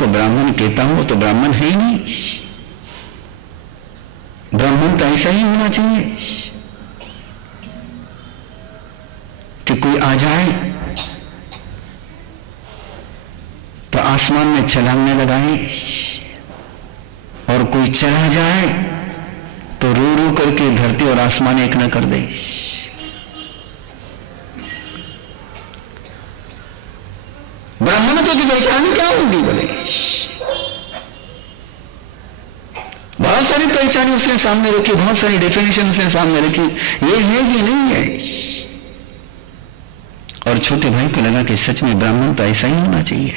को ब्राह्मण कहता हूं वो तो ब्राह्मण है ही नहीं। ब्राह्मण तो ऐसा ही होना चाहिए कि कोई आ जाए तो आसमान में छलांगने लगाए, और कोई चला जाए तो रो रो करके धरती और आसमान एक न कर दे। ब्राह्मणत्व की पहचान क्या होगी बोले? बहुत सारी पहचान उसने सामने रखी, बहुत सारी डेफिनेशन उसने सामने रखी, ये है कि नहीं है। और छोटे भाई को लगा कि सच में ब्राह्मण तो ऐसा ही होना चाहिए।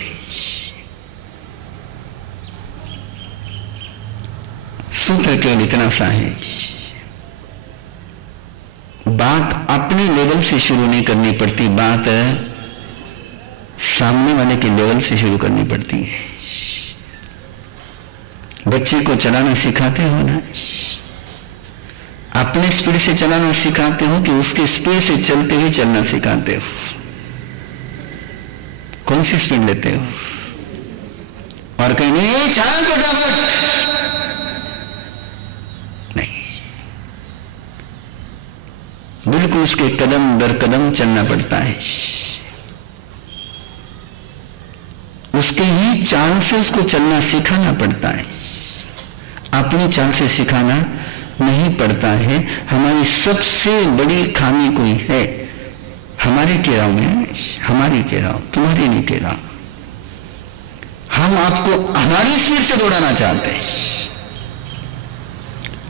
सूत्र केवल इतना सा है, बात अपने लेवल से शुरू नहीं करनी पड़ती, बात सामने वाले के लेवल से शुरू करनी पड़ती है। बच्चे को चलाना सिखाते हो ना, अपने स्पीड से चलाना सिखाते हो कि उसके स्पीड से चलते हुए चलना सिखाते हो? कौन सी स्पीड लेते हो? और कहीं नहीं चाल फटाफट नहीं, बिल्कुल उसके कदम दर कदम चलना पड़ता है। उसके ही चाल से उसको चलना सिखाना पड़ता है, अपनी चाल से सिखाना नहीं पड़ता है। हमारी सबसे बड़ी खामी कोई है, हमारे कह रहा हूं मैं, हमारी कह रहा हूं, तुम्हारी नहीं कह रहा हूं। हम आपको हमारी स्पीड से दौड़ाना चाहते हैं,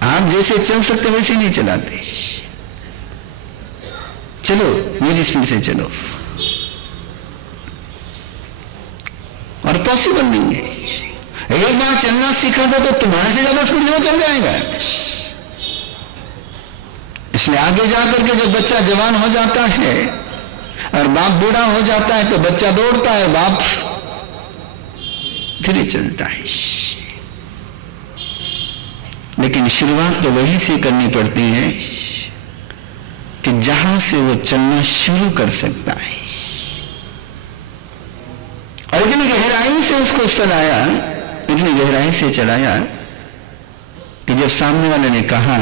आप जैसे चल सकते वैसे नहीं चलाते। चलो मेरी स्पीड से चलो, और पॉसिबल नहीं है। एक बार चलना सीखा दो तो तुम्हारे से ज्यादा स्पीड में चल जाएगा। इसलिए आगे जाकर के जब बच्चा जवान हो जाता है और बाप बूढ़ा हो जाता है तो बच्चा दौड़ता है, बाप धीरे चलता है। लेकिन शुरुआत तो वहीं से करनी पड़ती है कि जहां से वो चलना शुरू कर सकता है। और इतनी गहराई से उसको चलाया, इतनी गहराई से चलाया कि जब सामने वाले ने कहा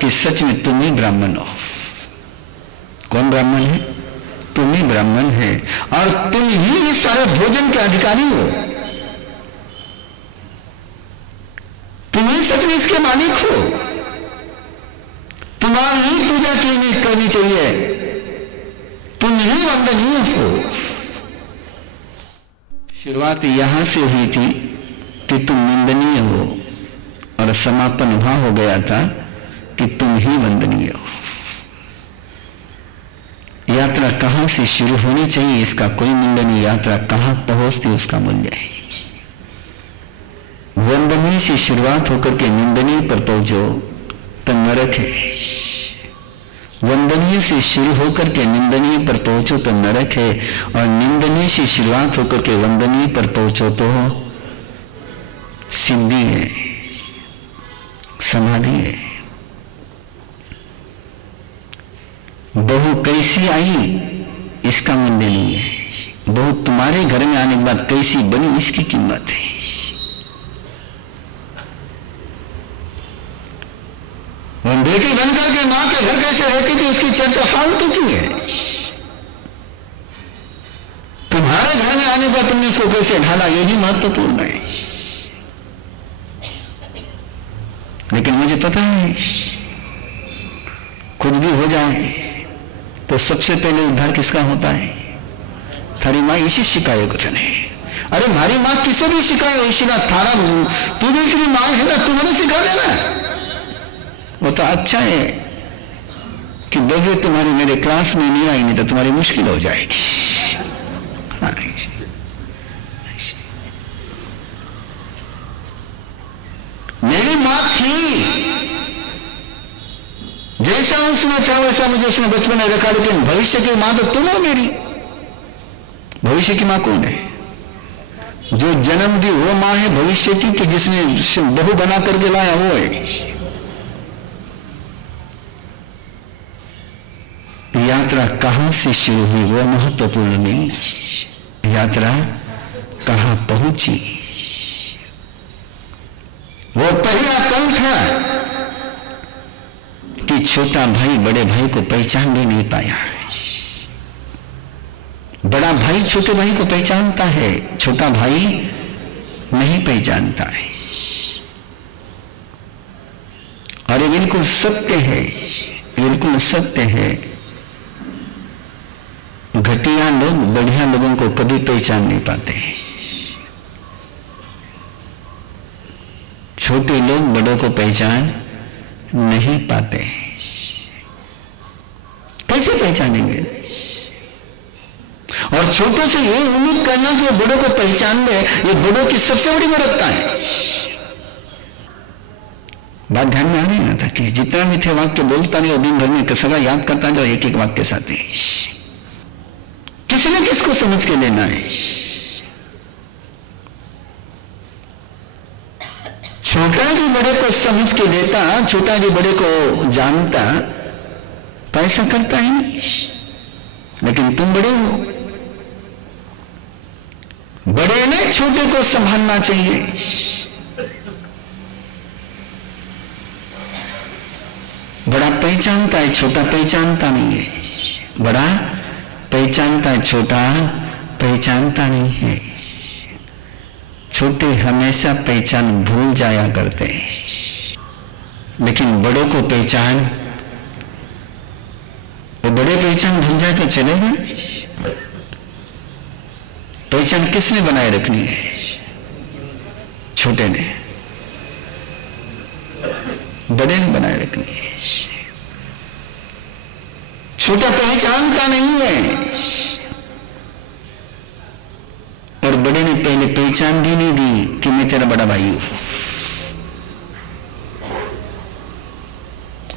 कि सच में तुम ही ब्राह्मण हो। कौन ब्राह्मण है? तुम ही ब्राह्मण है, और तुम ही इस सारे भोजन के अधिकारी हो, तुम ही सच में इसके मालिक हो, तुम्हारी पूजा करनी चाहिए, तुम ही वंदनीय हो। शुरुआत यहां से हुई थी कि तुम निंदनीय हो, और समापन वहां हो गया था कि तुम ही वंदनीय हो। यात्रा कहां से शुरू होनी चाहिए इसका कोई मूल्य नहीं, यात्रा कहां पहुंचती उसका मूल्य है। वंदनीय से शुरुआत होकर के निंदनीय पर पहुंचो तो नरक है, वंदनीय से शुरू होकर के निंदनीय पर पहुंचो तो नरक है, और निंदनीय से शुरुआत होकर के वंदनीय पर पहुंचो तो सिद्धि है, समाधि है। बहू कैसी आई इसका मूल्य नहीं है, बहू तुम्हारे घर में आने के बाद कैसी बनी इसकी कीमत है। बेटी बनकर के मां के घर कैसे रहती थी उसकी चर्चा फालतू की है। तुम्हारे घर में आने पर तुमने उसको कैसे ढाला यही महत्वपूर्ण है। लेकिन मुझे पता है कुछ भी हो जाए तो सबसे पहले उद्धार किसका होता है? थारी मां इसी शिकायो कथन है। अरे हमारी मां किसे भी शिकायो इसी ना थारा, तू भी तेरी मां है ना, तू मैंने सिखा देना। वो तो अच्छा है कि बहू तुम्हारी मेरे क्लास में नहीं आई, नहीं तो तुम्हारी मुश्किल हो जाएगी। हाँ, मेरी मां थी, जैसा उसने था वैसा मुझे उसने बचपन में रखा, लेकिन भविष्य की मां तो तुम हो मेरी। भविष्य की मां कौन है? जो जन्म दी वो मां है भविष्य की, कि जिसने बहू बना करके लाया वो है। यात्रा कहां से शुरू हुई वो महत्वपूर्ण नहीं, यात्रा कहां पहुंची पहला कल था कि छोटा भाई बड़े भाई को पहचान भी नहीं पाया। बड़ा भाई छोटे भाई को पहचानता है, छोटा भाई नहीं पहचानता है। और ये बिल्कुल सत्य है, बिल्कुल सत्य है। घटिया लोग बढ़िया लोगों को कभी पहचान नहीं पाते। छोटे लोग बड़ों को पहचान नहीं पाते। कैसे पहचानेंगे? और छोटों से ये उम्मीद करना कि वो बड़ों को पहचान ले, ये बड़ों की सबसे बड़ी मूर्खता है। बात ध्यान में आ रही ना था कि जितना भी थे वाक्य बोलता नहीं और दिन भर में कसरा याद करता जाओ एक एक वाक्य साथ ही। किसने किसको समझ के लेना है? छोटा जी बड़े को समझ के लेता, छोटा जी बड़े को जानता, तो ऐसा करता ही नहीं। लेकिन तुम बड़े हो, बड़े ने छोटे को संभालना चाहिए। बड़ा पहचानता है, छोटा पहचानता नहीं है। बड़ा पहचानता है, छोटा पहचानता नहीं है। छोटे हमेशा पहचान भूल जाया करते हैं, लेकिन बड़ों को पहचान, वो बड़े पहचान भूल जाए तो चलेगा? पहचान किसने बनाए रखनी है? छोटे ने, बड़े ने बनाए रखनी है। छोटा पहचानता नहीं है और बड़े ने पहले पहचान भी नहीं दी कि मैं तेरा बड़ा भाई हूं।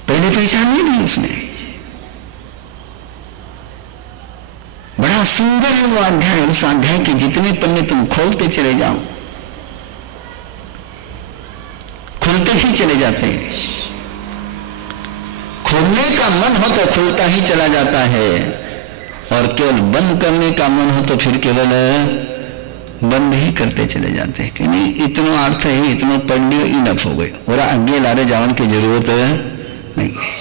पहले पहचान नहीं दी उसने। बड़ा सुंदर है वो अध्याय। उस अध्याय के जितने पन्ने तुम खोलते चले जाओ, खुलते ही चले जाते हैं। खोलने का मन हो तो खुलता ही चला जाता है, और केवल बंद करने का मन हो तो फिर केवल बंद ही करते चले जाते हैं कि नहीं इतना अर्थ है, इतना पढ़ लियो, इनफ हो गए, और आगे लारे जाने की जरूरत नहीं है।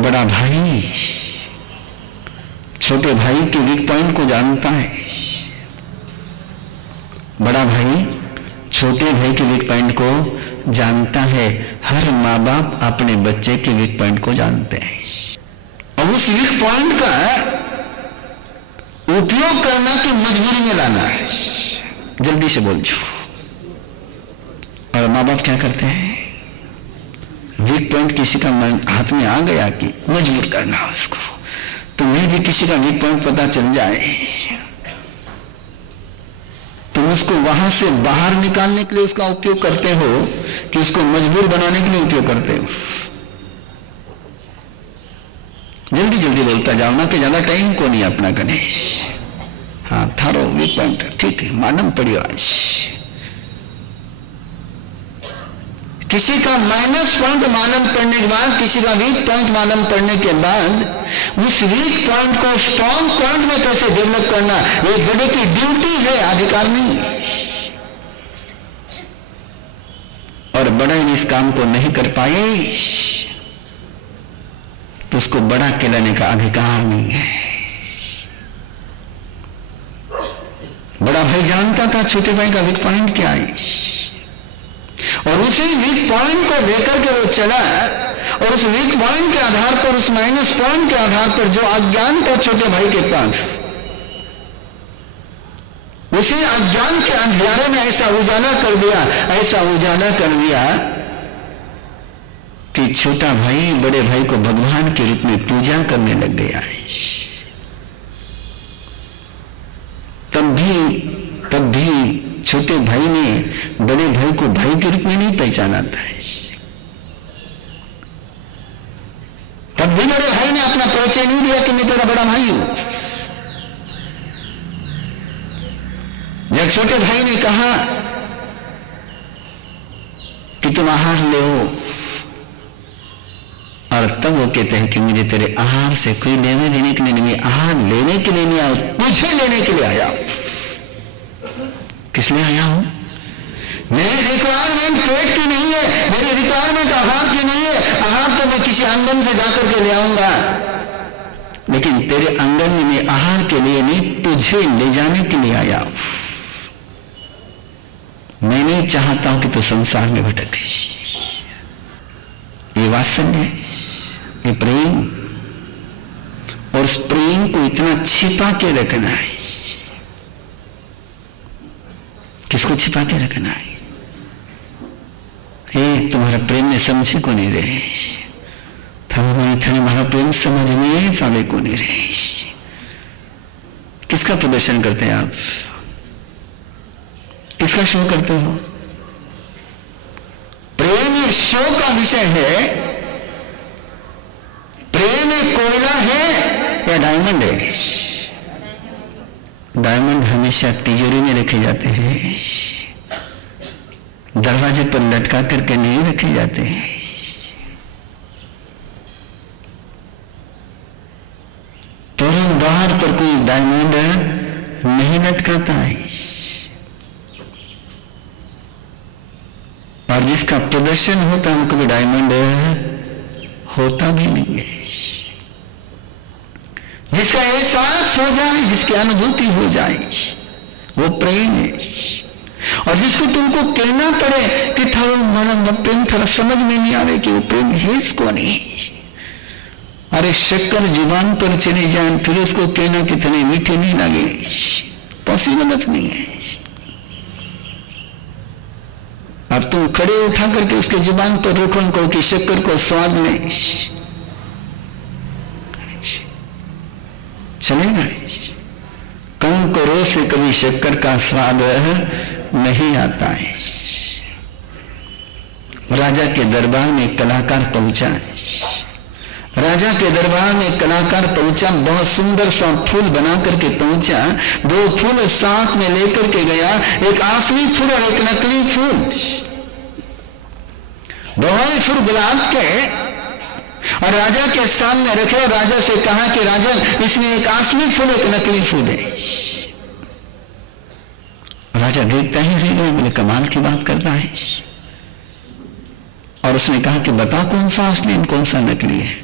बड़ा भाई छोटे भाई के वीक पॉइंट को जानता है। बड़ा भाई छोटे भाई के वीक पॉइंट को जानता है। हर माँ बाप अपने बच्चे के वीक पॉइंट को जानते हैं, और उस वीक पॉइंट का उपयोग करना की मजबूरी में लाना है। जल्दी से बोल जो। और माँ बाप क्या करते हैं? वीक पॉइंट किसी का हाथ में आ गया कि मजबूर करना उसको। तुम्हें भी किसी का वीक पॉइंट पता चल जाए, तुम उसको वहां से बाहर निकालने के लिए उसका उपयोग करते हो कि उसको मजबूर बनाने के लिए उपयोग करते हो। जल्दी जल्दी बोलता जाओ ना कि ज्यादा टाइम को नहीं अपना करने। हाँ थारो वीक पॉइंट ठीक है, मालूम पड़ियो आज। किसी का माइनस पॉइंट मालूम पड़ने के बाद, किसी का वीक पॉइंट मालूम पड़ने के बाद उस वीक पॉइंट को स्ट्रॉन्ग पॉइंट में कैसे डेवलप करना, ये बड़े की ड्यूटी है, अधिकार नहीं। और बड़ा इस काम को नहीं कर पाए तो उसको बड़ा कहलाने का अधिकार नहीं है। बड़ा भाई जानता था छोटे भाई का वीक पॉइंट क्या है, और उसी वीक पॉइंट को लेकर के वो चला, और उस वीक पॉइंट के आधार पर, उस माइनस पॉइंट के आधार पर जो अज्ञान था छोटे भाई के पास, उसी अज्ञान के अंधेरे में ऐसा उजाला कर दिया, ऐसा उजाला कर दिया कि छोटा भाई बड़े भाई को भगवान के रूप में पूजा करने लग गया। तब भी छोटे भाई ने बड़े भाई को भाई के रूप में नहीं पहचाना था। तब भी बड़े भाई ने अपना परिचय नहीं दिया कि मैं तेरा बड़ा भाई हूं। जब छोटे भाई ने कहा कि तुम आहार ले हो, और तब वो कहते हैं कि मुझे तेरे आहार से कोई लेने देने के लिए नहीं, आहार लेने के लिए नहीं आया, तुझे लेने के लिए आया। किस लिए आया हूं? मेरी रिक्वायरमेंट पेट की नहीं है, मेरी रिक्वायरमेंट आहार की नहीं है। आहार तो मैं किसी आंगन से जाकर के ले आऊंगा, लेकिन तेरे आंगन में आहार के लिए नहीं, तुझे ले जाने के लिए आया हूं। मैं नहीं चाहता हूं कि तू संसार में भटके। ये वात्सल्य, ये प्रेम, और उस प्रेम को इतना छिपा के रखना है। किसको छिपा के रखना है? तुम्हारा प्रेम में समझे को नहीं रहे, तुम्हारा प्रेम समझ में साले को नहीं रहे। किसका प्रदर्शन करते हैं आप? किसका शो करते हो? प्रेम शो का विषय है। प्रेम कोयला है या डायमंड है? डायमंड हमेशा तिजोरी में रखे जाते हैं, दरवाजे पर लटका करके नहीं रखे जाते हैं। तुरंत बाहर पर कोई डायमंड नहीं लटकाता है, और जिसका प्रदर्शन होता है वो कभी डायमंड होता भी नहीं है। जिसका एहसास हो जाए, जिसकी अनुभूति हो जाए, वो प्रेम है। और जिसको तुमको कहना पड़े कि थोड़ा मानो प्रेम, थोड़ा समझ में नहीं आ रहा कि वो प्रेम है इसको नहीं। अरे शक्कर जुबान पर चले जाए, फिर उसको कहना कितने मीठे नहीं लगे, पॉसिबल नहीं है। अब तुम खड़े उठा करके उसके जुबान पर रोको, उनको कि शक्कर को स्वाद में चलेगा? कंकरों से कभी शक्कर का स्वाद नहीं आता है। राजा के दरबार में कलाकार पहुंचा, राजा के दरबार में कलाकार पहुंचा, बहुत सुंदर सा फूल बना करके पहुंचा। दो फूल साथ में लेकर के गया, एक असली फूल और एक नकली फूल। दोनों फूल गुलाब के, और राजा के सामने रखे और राजा से कहा कि राजन, इसमें एक असली फूल एक नकली फूल है। राजा देखता ही रह गया, बोले कमाल की बात करता है। और उसने कहा कि बता कौन सा असली और कौन सा नकली है।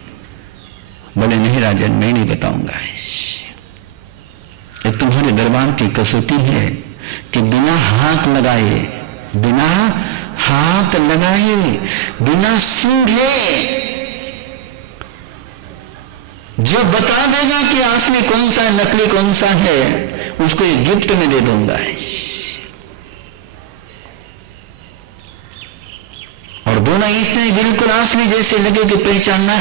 बोले नहीं राजन, मैं नहीं बताऊंगा। ये तुम्हारे दरबार की कसौटी है कि बिना हाथ लगाए, बिना हाथ लगाए, बिना सूंघे जो बता देगा कि असली कौन सा है नकली कौन सा है, उसको एक गिफ्ट में दे दूंगा। और दोनों इतने बिल्कुल असली जैसे लगे कि पहचानना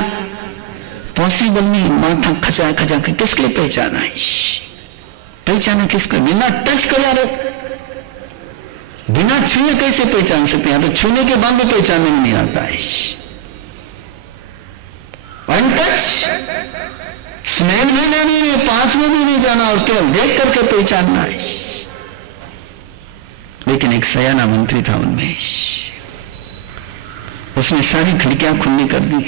पॉसिबल नहीं। माथा खचा खचा के किसके पहचाना है? पहचाना किसका? बिना टच करे, बिना छुए कैसे पहचान सकते हैं? तो छूने के बाद भी पहचानने में नहीं आता है। अनटच, स्मेल भी लेनी है, पास में भी नहीं जाना, और केवल देख करके पहचानना है। लेकिन एक सयाना मंत्री था उनमें, उसने सारी खिड़कियां खुली कर दी।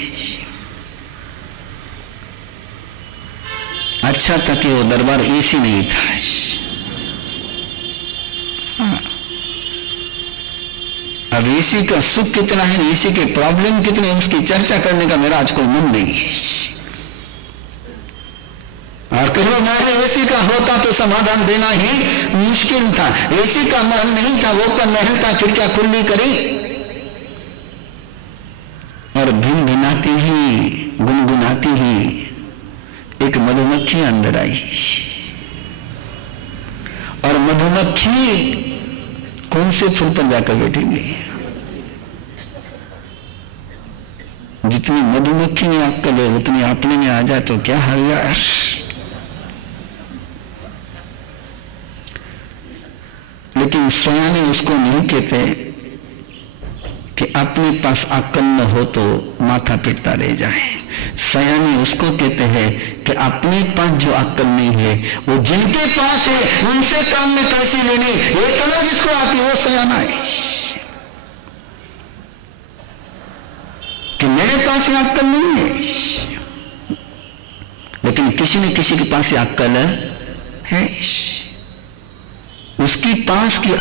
अच्छा था कि वो दरबार एसी नहीं था। हाँ। अब एसी का सुख कितना है, एसी के प्रॉब्लम कितने, उसकी चर्चा करने का मेरा आज कोई मन नहीं है। और कहीं मेरे एसी का होता तो समाधान देना ही मुश्किल था। एसी का महल नहीं था, वो पर महल था, खिड़कियां खुली करी और भिनभिनाती ही, गुनगुनाती ही एक मधुमक्खी अंदर आई। और मधुमक्खी कौन से फूल पर जाकर बैठेगी? जितनी मधुमक्खी में अक्कल है उतनी अपने में आ जाए तो क्या हाल यार। लेकिन सयाने उसको नहीं कहते कि अपने पास अक्कल न हो तो माथा पिटता रह जाए। सयाने उसको कहते हैं कि अपने पास जो अक्कल नहीं है वो जिनके पास है उनसे काम में कैसे लेनी, एक अलग जिसको आती वो सयाना है। कि मेरे पास ये अक्कल नहीं है, लेकिन किसी न किसी के पास ये अक्कल है। उसकी पास की